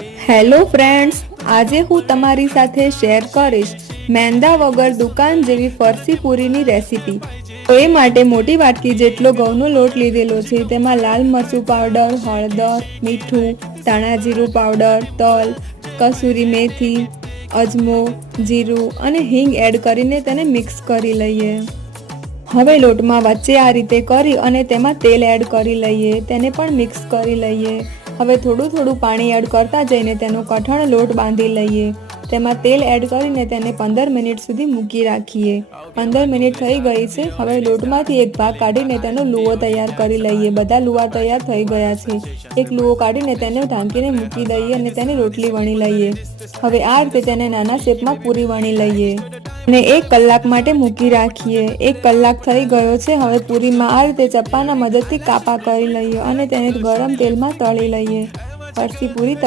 Hello friends, આજે હું તમારી સાથે શેર કરીશ મેંદા વગર દુકાન જેવી ફરસી પૂરીની રેસીપી. એ માટે મોટી વાટકી જેટલો ઘઉંનો લોટ લીધેલો છે, તેમાં લાલ મરચું પાવડર, હળદર, મીઠું, ધાણા જીરું પાવડર, તલ, કસૂરી મેથી, અજમો, જીરું અને હિંગ એડ કરીને તેને મિક્સ કરી લઈએ. હવે લોટમાં વચ્ચે આ રીતે કરી અને તેમાં તેલ એડ કરી લઈએ, તેને પણ મિક્સ કરી લઈએ. હવે થોડું થોડું પાણી એડ કરતા જઈને તેનો કઠણ લોટ બાંધી લઈએ. તેમાં તેલ એડ કરીને તેને પંદર મિનિટ સુધી મૂકી રાખીએ. પંદર મિનિટ થઈ ગઈ છે. હવે લોટમાંથી એક ભાગ કાઢીને તેનો લુવો તૈયાર કરી લઈએ. બધા લુવા તૈયાર થઈ ગયા છે. એક લુવો કાઢીને તેને ઢાંકીને મૂકી દઈએ અને તેને રોટલી વણી લઈએ. હવે આ રીતે તેને નાના શેપમાં પૂરી વણી લઈએ. અને એક કલાક માટે મૂકી રાખીએ. એક કલાક થઈ ગયો છે. હવે પૂરીમાં આ રીતે ચપ્પાના મદદથી કાપા કરી લઈએ અને તેને ગરમ તેલમાં તળી લઈએ. ફરસી પૂરી